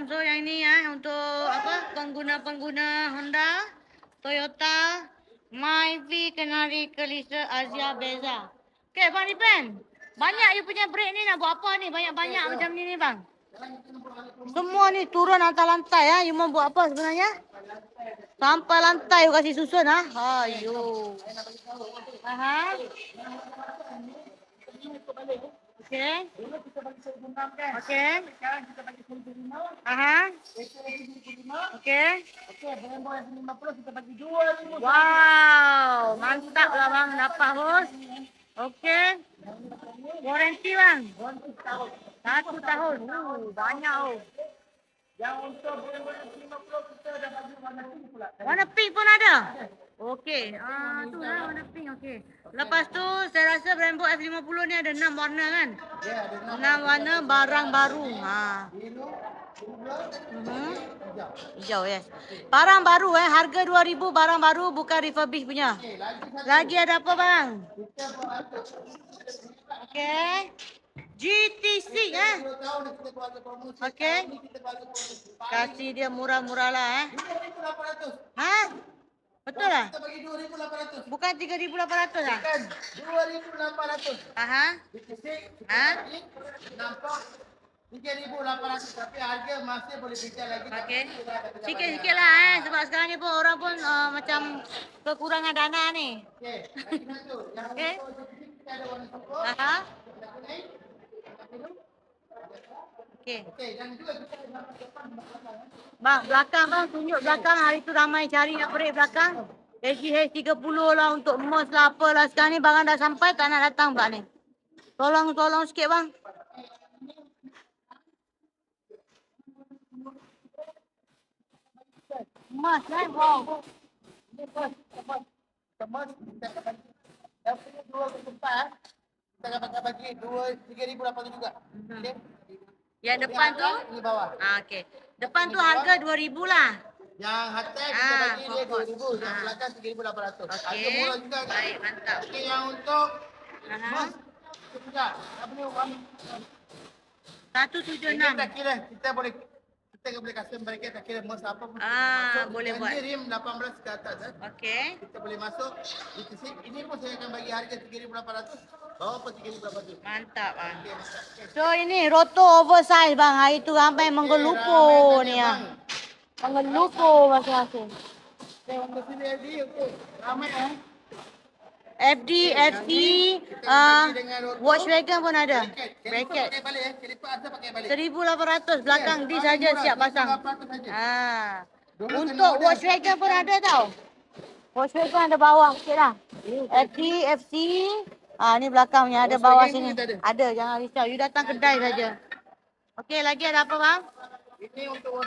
So yang ni untuk apa pengguna-pengguna Honda, Toyota, Myvi, Canary, Kelisa, Azia, Beza. Okey, Bang Dipen. Banyak you punya brake ni nak buat apa ni? Banyak-banyak macam ni bang. Semua ni turun atas lantai ya. You mau buat apa sebenarnya? Sampai lantai you kasih susun Ayo. Aha. Okey. Okey. Sekarang kita bagi 1,500. Aha. Okey. Okey, Brembo yang 50 kita bagi 2,000. Wow, mantap lah bang, dapat host. Okey. Warranty bang? 1 tahun. Banyak Yang untuk Brembo yang 50 kita dah bagi warna pink pula. Warna pink pun ada? Okey. Tu lah warna pink. Okey. Lepas tu saya rasa Brembo F50 ni ada 6 warna kan? Ya, ada 6 warna barang baru. biru, Hijau yes. Barang baru harga 2,000 barang baru bukan refurbish punya. Lagi ada apa bang? Okey. GTC Okey. Kasih dia murah-murah lah 2,800. Betul lah? Kita bagi 2,800. Bukan 3,800 lah? Bukan, 2,800. Aha. Nampak 3,800 tapi harga masih boleh bincang lagi. Okey. Sikit-sikit lah sebab sekarang ni pun orang pun macam kekurangan dana ni. Okey, lagi satu. Okey. Kita ada warna putih. Aha. Okey. Okey, dan juga kita ada nampak depan. Bang, belakang bang, tunjuk belakang. Hari tu ramai cari nak break belakang. SGH30 lah untuk MERS lah apalah. Sekarang ni barang dah sampai tak nak datang pula ni. Tolong sikit bang. MERS wow. Kemas kita akan bagi. Yang punya 2,400 kita akan bagi 3,800 juga. Okey. Yang depan tu? Ini bawah. Okey. Depan tu harga 2,000 lah. Yang atas kita bagi dia 2,000, yang belakang 3,800. Harga murah juga kan? Baik, mantap. Okey, yang untuk Mas, kita punya apa ni wang 176. ini tak kira kita boleh custom mereka tak kira mas apa pun. Boleh buat. Ini rim 18 ke atas Okey. Kita boleh masuk di sini. Ini pun saya akan bagi harga 3,800. Bawah pun 3,800. Mantap bang. Okey. So ini roto oversize bang. Hari tu ramai menggelupo ni Menggelupo masing-masing. Okey, untuk sini okey. Ramai FD, FC, Volkswagen pun ada. Bracket. Pakai balik Kelipat asal pakai balik. 1,800 belakang di saja siap pasang. Untuk Volkswagen pun ada tau. Volkswagen ada bawah sikit lah. FD, FC. Ni belakangnya ada bawah sini. Ada, jangan risau. You datang kedai saja. Okey, lagi ada apa bang? Ini untuk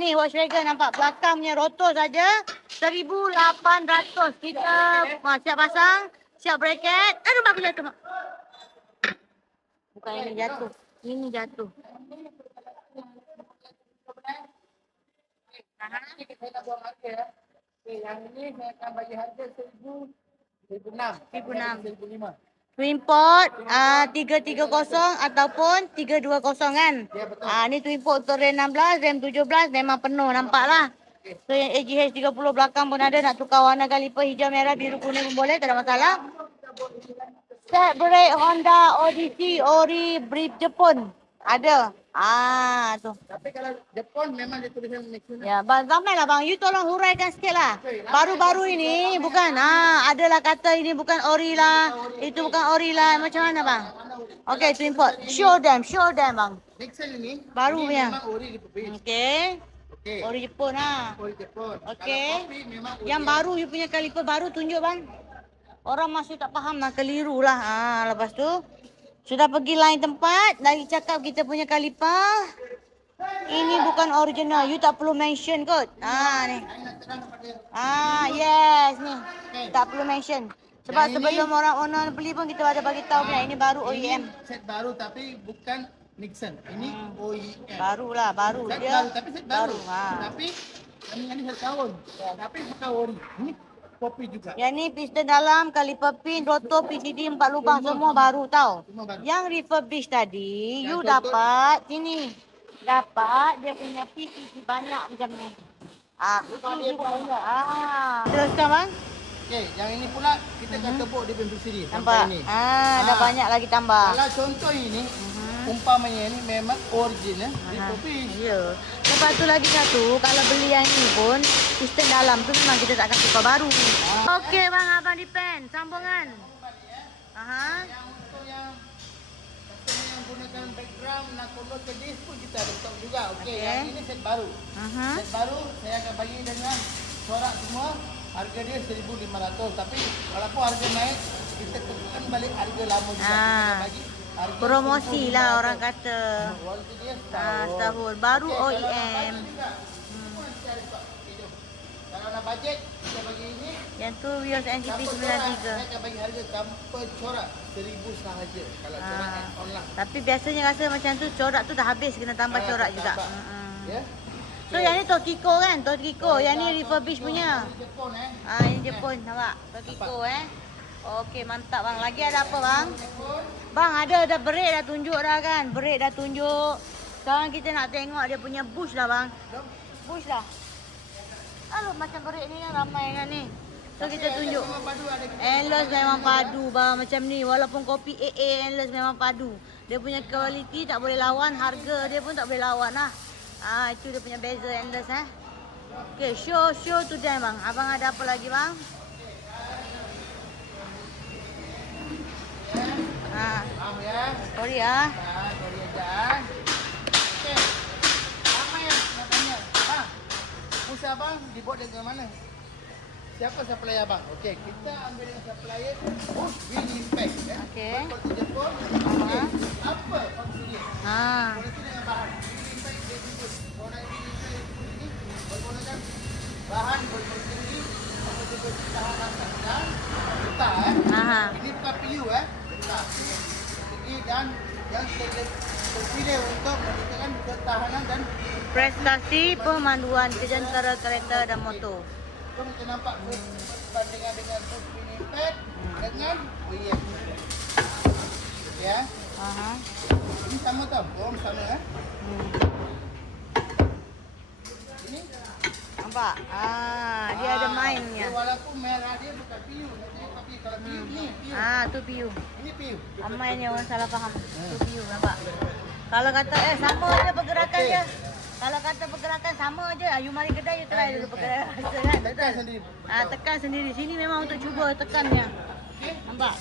Ni Volkswagen nampak belakangnya roto saja 1,800. Kita siap pasang, siap bracket. Aduh mak aku jatuh mak. Bukan ini jatuh. Ini jatuh. Saya nak buang harga Okey, yang ini saya akan bagi harga 1,600. 1,500. Twin port 330 ataupun 320 kan? Ya, betul. Ni twin port untuk RAM 16, RAM 17 memang penuh nampaklah. So yang AGH30 belakang pun ada, nak tukar warna kaliper hijau, merah, biru, kuning pun boleh, tak ada masalah. Set brake Honda Odyssey Ori Brief Jepun. Ada. Tu. Tapi kalau Jepun memang dia tulisan Nixon. Ya, bang, ramailah bang. You tolong huraikan sikit lah. Baru-baru ini bukan. Adalah kata ini bukan ori lah. Itu bukan ori lah. Macam mana bang? Okay, twin port. Show them bang. Nixon ini Baru ini punya. memang ori di pabrik. Okay. Okey. Ori Jepun Ori Jepun. Okey. Kalau kopi memang ori. Yang baru you punya kaliper baru tunjuk bang. Orang masih tak faham lah, keliru lah. Lepas tu sudah pergi lain tempat, lagi cakap kita punya kaliper ini bukan original. You tak perlu mention kot. Ni. Yes ni. Tak perlu mention. Sebab yang sebelum ini, orang owner beli pun kita ada bagi tahu ini baru OEM. Set baru tapi bukan Nixon. Ini OEM. Barulah, baru. Set Dia baru tapi set baru. Tapi ini 1 tahun. Tapi bukan ori. Ini kopi juga. Yang ni piston dalam, kaliper pin, rotor, PCD 4 lubang semua baru tau. Yang refurbish tadi, you dapat sini. dapat dia punya piece banyak macam ni. Itu juga banyak. Teruskan bang. Okey, yang ini pula kita akan tepuk dia punya sendiri sampai Nampak? ini. Dah banyak lagi tambah. Kalau contoh ini, umpamanya ni memang original, refurbished. Ya. Lepas tu lagi satu, kalau beli yang ni pun, sistem dalam tu memang kita tak akan tukar baru. Okey bang, abang Dipen, sambungan. Yang untuk yang customer yang gunakan background nak convert ke disk pun kita ada stok juga. Okey, yang ini set baru. Set baru saya akan bagi dengan corak semua. Harga dia 1,500, tapi walaupun harga naik, kita tekan balik harga lama juga. Kita bagi harga promosi lah orang kata. warranty dia Setahun. Baru Okey, OEM. Kalau nak bajet, kita bagi ini. Yang tu Vios NGP Tanpa corak, 93. saya akan bagi harga tanpa corak 1,000 sahaja. Kalau corak add-on lah. Tapi biasanya rasa macam tu corak tu dah habis, kena tambah corak juga. Ya. So yang ni Tokiko kan? Tokiko. Yang ni refurbish punya. Ini Jepun Ini Jepun, nampak? Tokiko Okey, mantap bang. Lagi ada apa bang? Bang, ada dah brake dah tunjuk dah kan? Brake dah tunjuk. Sekarang kita nak tengok dia punya bush lah bang. Bush lah. Aduh, macam brake ni kan ramai kan ni. So kita tunjuk. Endless memang padu bang macam ni. Walaupun kopi AA Endless memang padu. Dia punya kualiti tak boleh lawan, harga dia pun tak boleh lawan lah. Itu dia punya beza Endless Okay, show to them bang. Abang ada apa lagi bang? Sorry Sorry aja. Okey. Apa yang nak tanya? Bang. Usaha abang dibuat dengan mana? Siapa supplier abang? Okey, kita ambil dengan supplier Winipec Okey. Kualiti Jepun. Apa fungsi dia? Kualiti dengan bahan. Winipec dia bagus. Warna Winipec ini menggunakan bahan berfungsi tahan rasa dan getah Ini bukan PU getah. Ini dan yang terpilih untuk meningkatkan ketahanan dan prestasi pemanduan kejentera kereta dan motor. So kita nampak perbandingan dengan Winipec dengan WF. Ya. Ini sama tau, orang sama Ini nampak? Dia ada mainnya. Walaupun merah dia bukan PU, tapi kalau PU ni PU. Tu PU. Ini PU. Ramai ni orang salah faham. Tu PU, nampak? Kalau kata sama je pergerakan dia. Kalau kata pergerakan sama je, you mari kedai you try dulu pergerakan kan. Tekan sendiri. Tekan sendiri. Sini memang untuk cuba tekannya. Okey. Nampak?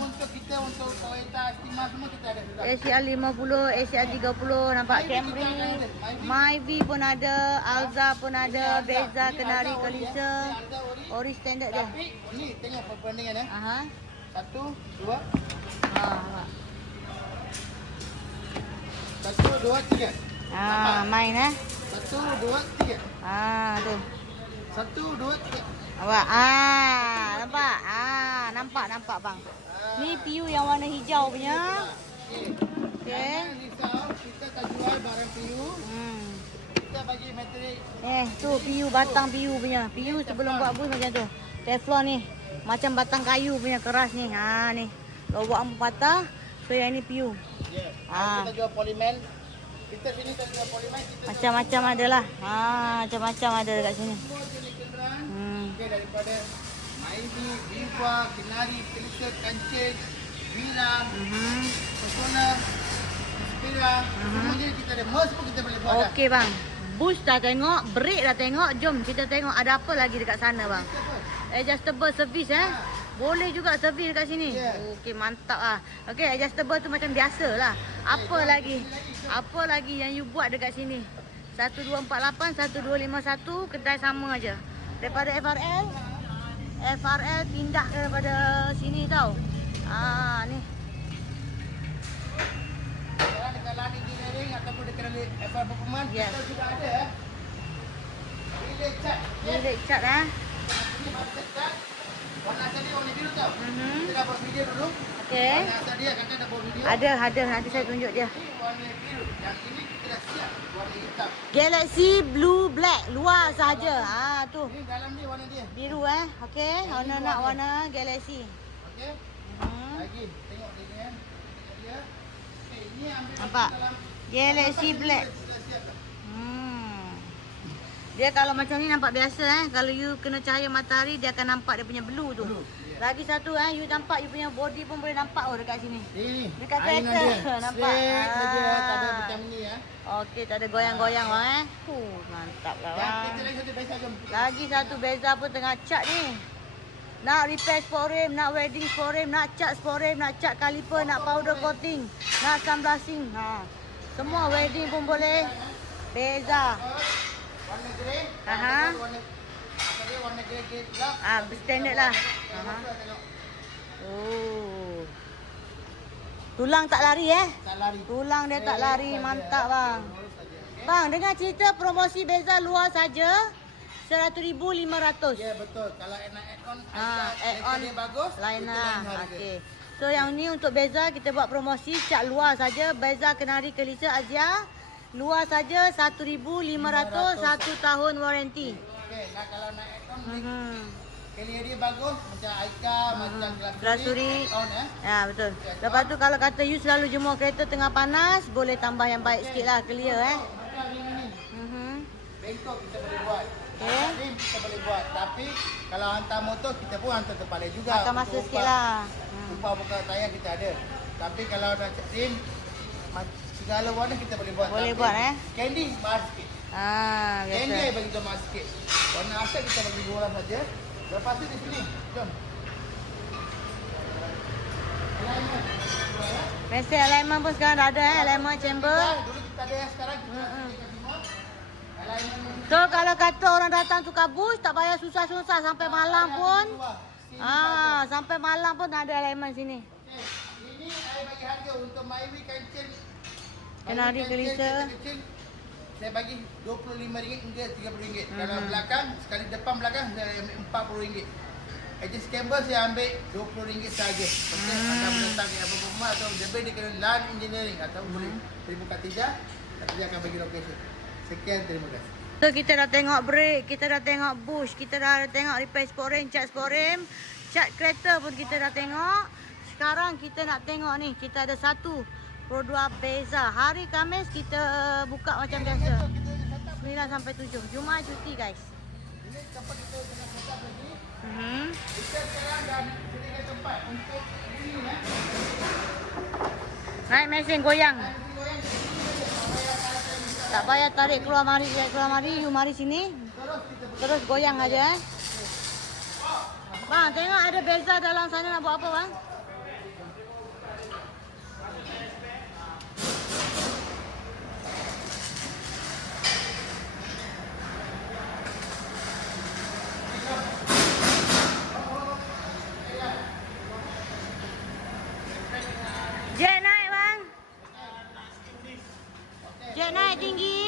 Untuk kita untuk Toyota Altima semua kita ada sudah. ACR 50, ACR 30, nampak Camry, Myvi pun ada, Alza pun ada, Beza, Kenari, Kalisa, ori standard dia. Tapi ni tengok perbandingan Satu, dua. Satu, dua, tiga. Main Satu, dua, tiga. Tu. Satu, dua, tiga. Nampak? Nampak? Nampak bang. Ni PU yang warna hijau punya. Okey. Jangan risau, kita akan jual barang PU. Kita bagi materi. Tu PU, batang PU punya. PU sebelum buat bus macam tu. Teflon ni. Macam batang kayu punya keras ni. Ni. Kalau buat ampu patah, so yang ni PU. Kita jual polimer. Kita sini kita jual polimer. Macam-macam ada lah. Macam-macam ada dekat sini. Semua jenis kenderaan. Okey, daripada Myvi, Viva, Kenari, Kalisa, Kancil, Villa, Persona, Inspira. Semua jenis kita ada. Merc pun kita boleh buat dah. Okey bang. Bus dah tengok, brake dah tengok. Jom kita tengok ada apa lagi dekat sana bang. Adjustable service Boleh juga servis dekat sini. Okey, mantap lah. Okey, adjustable tu macam biasa lah. Apa lagi? Apa lagi yang you buat dekat sini? 1248, 1251, kedai sama aja. Daripada FRL pindah daripada sini tau. Ni. Sekarang dekat Lani Engineering ataupun dekat FR Performance, kita juga ada relay chat. Relay chat Ini master chat. Warna asal dia warna biru tau. Kita dah buat video dulu. Okey. Warna asal dia kakak dah buat video. Ada. Nanti saya tunjuk dia. Ini warna biru. Yang ini kita dah siap warna hitam. Galaxy Blue Black. Luar sahaja. Tu. Ini dalam ni warna dia. Biru Okey. Warna nak warna Galaxy. Okey. Lagi. Tengok dia ni Dia. Okey, ini ambil Nampak? dalam Galaxy Black. Dia kalau macam ni nampak biasa Kalau you kena cahaya matahari dia akan nampak dia punya blue tu. Blue. Lagi satu you nampak you punya body pun boleh nampak dekat sini. Ni. Dekat Ainan kereta. dia. Nampak. Straight saja, tak ada macam ni ya. Okey, tak ada goyang-goyang bang mantap lah Dan bang. kita lagi satu beza jom. Lagi satu beza pun tengah cat ni. Nak repair sport rim, nak wedding sport rim, nak cat sport rim, nak cat caliper, nak powder coating, nak sunblasting. Semua wedding pun boleh. Beza. Warna grey. Aha. Warna apa dia warna grey gelap. Standard lah. Oh. Tulang tak lari Tak lari. Tulang dia tak lari, mantap bang. Bang, dengar cerita promosi beza luar saja 100,500. Ya betul. Kalau nak add-on, Add-on dia bagus. lain itu lah. harga. Okey. So yang ni untuk beza kita buat promosi cat luar saja. Beza Kenari Kelisa Azia. Luar saja 1,500, 1 tahun waranti. Okey, kalau nak add-on, Kali dia bagus macam Aika, macam Glasuri. On Ya, betul. Lepas tu kalau kata you selalu jemur kereta tengah panas, boleh tambah yang baik sikit lah, clear Macam ni. Bengkok kita boleh buat. Rim kita boleh buat. Tapi kalau hantar motor kita pun hantar tempat lain juga. Makan masa sikit lah. Upah buka tayar kita ada. Tapi kalau nak cek rim, segala warna kita boleh buat. Boleh tapi buat Candy mahal sikit. Candy Biasa. bagi kita mahal sikit. Warna asal kita bagi dua orang saja. Lepas tu di sini. Jom. Alignment. Biasa alignment pun sekarang dah ada alignment chamber. Dulu kita ada yang sekarang kita alignment. So kalau kata orang datang tukar bush, tak payah susah-susah sampai malam pun. Sampai malam pun ada alignment sini. Okey. Ini saya bagi harga untuk Mywi kancil. Kenari Kelisa. Saya bagi RM25 hingga RM30. Kalau belakang, sekali depan belakang saya ambil RM40. Adjust camber saya ambil RM20 saja. Okey, anda boleh tanya apa rumah atau lebih dia kena land engineering atau boleh terima Khatijah. Khatijah akan bagi location. Sekian, terima kasih. So kita dah tengok brake, kita dah tengok bush, kita dah tengok repair sport rim, cat sport rim, cat kereta pun kita dah tengok. Sekarang kita nak tengok ni, kita ada satu produk beza. Hari Khamis kita buka macam biasa. 9 sampai 7. Jumaat cuti guys. Ini tempat kita tengah setup lagi. Kita sekarang dah sediakan tempat untuk ini Naik mesin goyang. Tak payah tarik keluar mari, you mari sini. Terus goyang aja Bang, tengok ada beza dalam sana nak buat apa bang? Jet naik bang. Jet naik tinggi.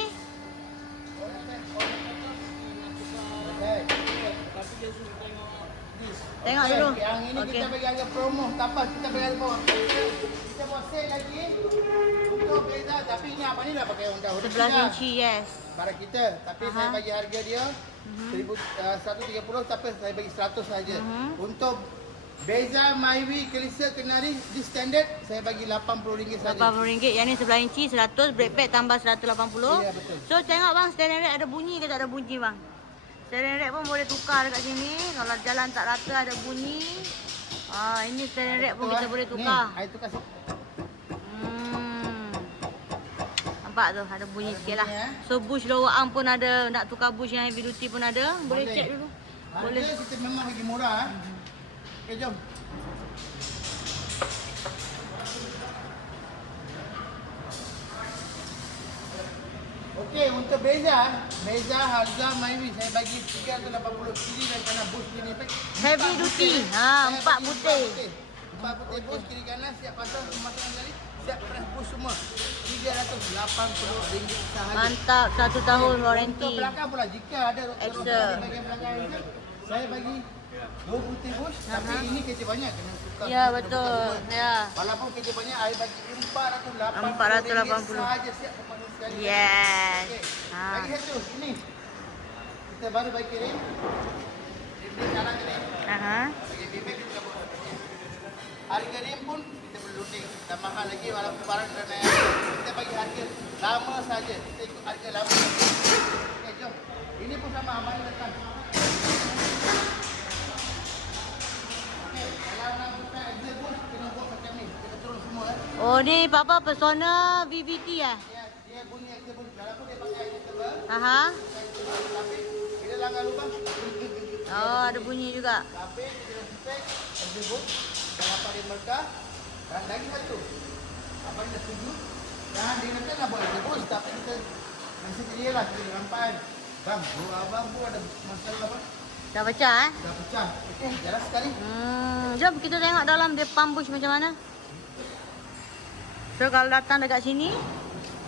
Tengok dulu. Yang ini kita bagi harga promo. Tak apa, kita bagi harga promo. Kita buat sale lagi untuk beza. Tapi ini apa ni dah pakai Honda. 11 inci, yes. Barang kita. Tapi saya bagi harga dia 130, tapi saya bagi 100 saja. Untuk beza Mywi Kelisa Kenari di standard saya bagi RM80 saja. RM80. Yang ni 11 inci 100, brake pad tambah 180. Ya, betul. So tengok bang, steering rack ada bunyi ke tak ada bunyi bang? Steering rack pun boleh tukar dekat sini. Kalau jalan tak rata ada bunyi. Ini steering rack pun kita boleh tukar. Ni, saya tukar sikit. Nampak tu ada bunyi sikit lah. bunyi, So bush lower arm pun ada, nak tukar bush yang heavy duty pun ada. Boleh check dulu. Boleh. Kita memang lagi murah. Okey, jom. Okey, untuk beza harga Mywi saya bagi 380 kiri dan kanan bush kiri pack. Heavy duty. 4 butir. 4 butir bush kiri kanan siap pasang pemasangan sekali. Siap press bush semua. RM380 sahaja. Mantap, 1 tahun waranti. Untuk belakang pula jika ada Extra. di bahagian belakang ini, saya bagi 2 butir bush tapi ini kerja banyak kena tukar. Ya betul. Ya. Walaupun kerja banyak, saya bagi RM480 480. sahaja siap pemasangan sekali. Yes. Okey. Lagi satu, ini. Kita baru bagi rim. Rim dia kanan ke rim. Bagi bebek kita buat. Harga rim pun kita boleh lunding. Dan mahal lagi walaupun barang dah naik. Kita bagi harga lama saja. Kita ikut harga lama. Okey, jom. Ini pun sama abang datang. Okey, kalau nak buka exit pun kena buat macam ni. Kita turun semua Oh, ni Papa Persona VVT ya? Dia bunyi exit pun. Walaupun dia pakai exit tebal. Aha. Tapi bila langgar lubang. Oh, ada bunyi juga. Tapi kita kena spek exit pun. Kalau apa dia merkah. Dan lagi satu. Abang dah setuju. Dan dia kata nak buat exit pun. Tapi kita masih dia lah. Kita rampan. Bang, abang pun ada masalah apa? Dah pecah eh? Dah pecah. Okey, jalan sekali. Jom kita tengok dalam dia pump bush macam mana. So kalau datang dekat sini,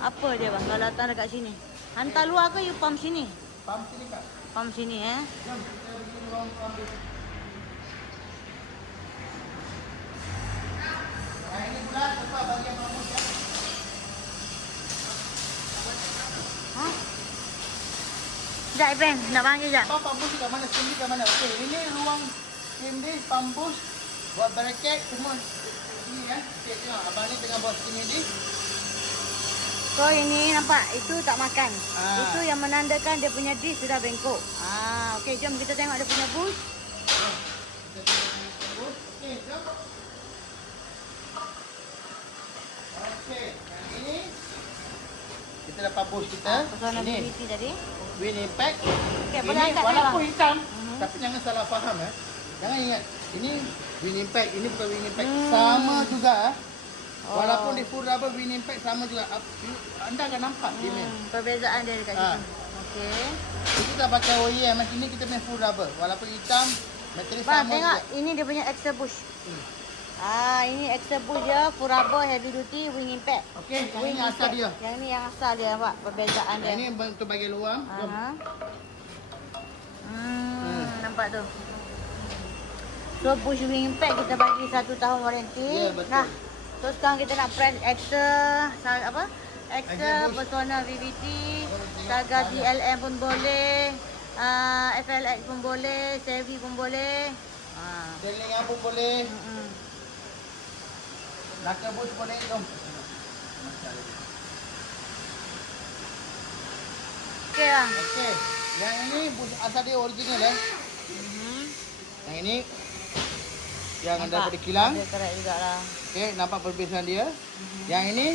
apa dia bang? Kalau datang dekat sini, hantar luar ke you pump sini? Pump sini kak. Pump sini eh. Jom kita bikin ruang pump dulu. Ini pula tempat bagian pump ya. Ha? Sekejap Ipan, nak panggil sekejap. Apa pump kat mana? Steam kat mana? Okey, ini ruang steam di pump boost. Buat bracket semua. Ini ya. Okey, tengok abang ni tengah buat steam di. So ini nampak, itu tak makan. Ah. Itu yang menandakan dia punya disk sudah bengkok. Okey, jom kita tengok dia punya bush. Kita tengok boost. Okey, jom. Okey, yang ini kita dapat boost kita. Persona Ini VVT tadi. Win Impact. Okey, Ini boleh angkat walaupun bang. hitam, tapi jangan salah faham eh. Jangan ingat, ini Win Impact, ini bukan Win Impact. Sama juga eh. Walaupun di full rubber Win Impact sama juga. Anda akan nampak dia ni. Perbezaan dia dekat Ah. situ. Okey. Kita tak pakai OEM, macam ni kita punya full rubber. Walaupun hitam, material Bang, sama tengok juga. ini dia punya extra bush. Hmm. Ini extra bush dia, full rubber, heavy duty, wing impact. Okey, yang Wing ini asal impact. dia. Yang ni yang asal dia, nampak perbezaan dia. Yang ini untuk bagi luang. Jom. Aha. Nampak tu. So bush wing impact kita bagi 1 tahun warranty. Ya, betul. Nah, so sekarang kita nak press extra apa? Extra Extra bush. Persona VVT, tengok Saga banyak. DLM pun boleh, FLX pun boleh, Chevy pun boleh. Seling apa boleh, Mm-mm. nakal boost boleh. Jom. Okey lah. Okey, yang ini boost asal dia original eh. Yang ini yang ada pada kilang. Dia correct jugalah. Okey, nampak perbezaan dia. Yang ini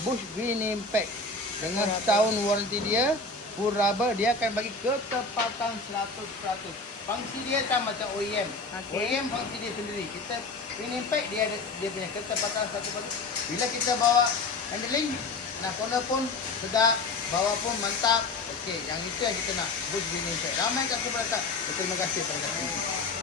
Bush Green Impact. Dengan setahun warranty dia, full rubber, dia akan bagi ketepatan 100%. Fungsi dia sama macam OEM. Okey. OEM fungsi dia sendiri. Kita Green Impact dia ada dia punya ketepatan 100%. Bila kita bawa handling, nak corner pun sedap, bawa pun mantap. Okey, yang itu yang kita nak. Bush Green Impact. Ramai customer datang. Terima kasih pada customer.